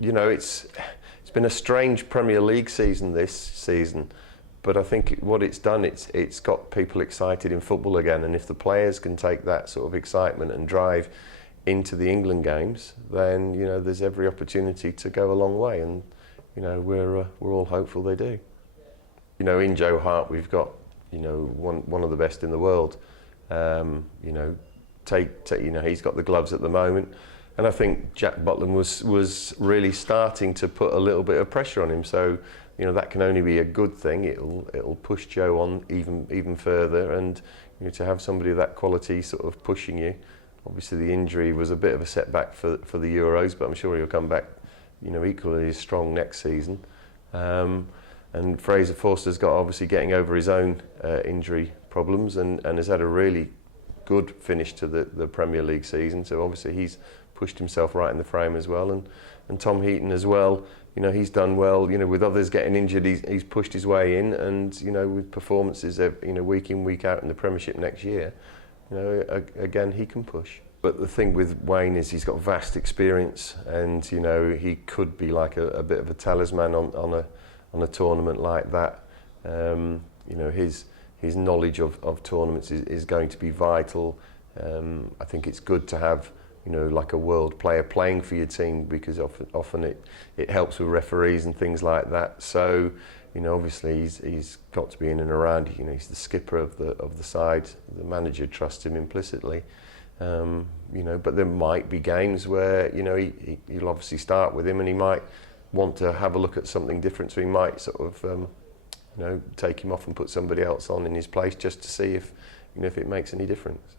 You know, it's been a strange Premier League season this season, but I think what it's done, it's got people excited in football again. And if the players can take that sort of excitement and drive into the England games, then you know there's every opportunity to go a long way. And you know we're all hopeful they do. You know, in Joe Hart, we've got one of the best in the world. You know, he's got the gloves at the moment. And I think Jack Butland was really starting to put a little bit of pressure on him. So, you know, that can only be a good thing. It'll push Joe on even further. And you know, to have somebody of that quality sort of pushing you. Obviously, the injury was a bit of a setback for the Euros, but I'm sure he'll come back, you know, equally as strong next season. And Fraser Forster's got obviously getting over his own injury problems and has had a really good finish to the Premier League season. So obviously he's pushed himself right in the frame as well, and Tom Heaton as well. You know, he's done well. You know, with others getting injured, he's pushed his way in, and you know, with performances, week in week out in the Premiership next year, you know, again he can push. But the thing with Wayne is he's got vast experience, and you know, he could be like a bit of a talisman on a tournament like that. You know, his knowledge of tournaments is going to be vital. I think it's good to have, you know, like a world player playing for your team, because often it helps with referees and things like that. So, you know, obviously he's got to be in and around. You know, he's the skipper of the side. The manager trusts him implicitly. You know, but there might be games where, you know, he'll obviously start with him, and he might want to have a look at something different. So he might sort of, you know, take him off and put somebody else on in his place just to see if, you know, if it makes any difference.